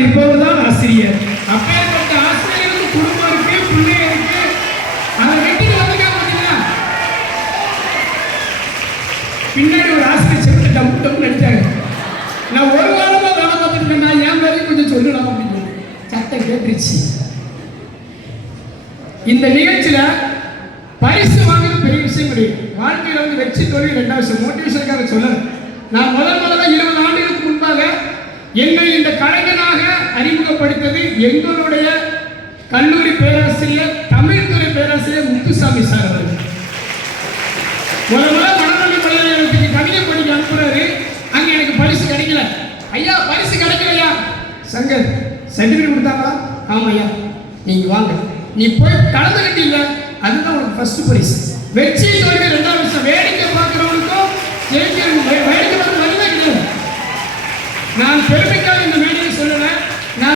நிற்பவர் தான் ஆசிரியர். அப்பேற்பட்ட ஆசிரியருக்கு குடும்பம் இருக்கு, பிள்ளை இருக்கு. அதை வெட்டிட்டு வந்துட்டா பார்த்தீங்களா, பின்னாடி ஒரு ஆசிரியர் சென்று டப்பு டப்பு நடிச்சாங்க. நான் ஒரு வாரமா வேலை பார்த்துட்டு இருக்கேன், நான் என் வேலையும் கொஞ்சம் சொல்லலாம் அப்படின்னு சத்தம் கேட்டுருச்சு. இந்த நிகழ்ச்சியில பரிசு வாங்குறது பெரிய விஷயம் கிடையாது. வாழ்க்கையில வந்து வெற்றி தோல்வி ரெண்டாவது விஷயம். மோட்டிவேஷனுக்காக சொல்லல. நான் முதல்ல 20 ஆண்டுகளுக்கு முன்பாக என்னை இந்த கலைஞனாக அறிமுகப்படுத்தது எங்களுடைய கல்லூரி பேராசிரியர், தமிழ்துறை பேராசிரியர் முத்துசாமி சார் அவர்கள். முதல்ல மனநல பல்கலைக்கழகத்துக்கு கவிதை படிக்க அனுப்புறாரு. அங்க எனக்கு பரிசு கிடைக்கல. ஐயா பரிசு கிடைக்கலையா? சங்கர் சர்டிபிகேட் கொடுத்தாங்களா? ஆமா ஐயா, நீங்க வாங்க, நீ போய் கலந்துக்கிட்டீங்க, அதுதான் உனக்கு ஃபர்ஸ்ட் பரிசு. வெற்றி தோல்வி ரெண்டாவது விஷயம். வேடிக்கை பார்க்கிறவனுக்கும் வேடிக்கை பார்த்து வரவே கிடையாது. நான் பெருமை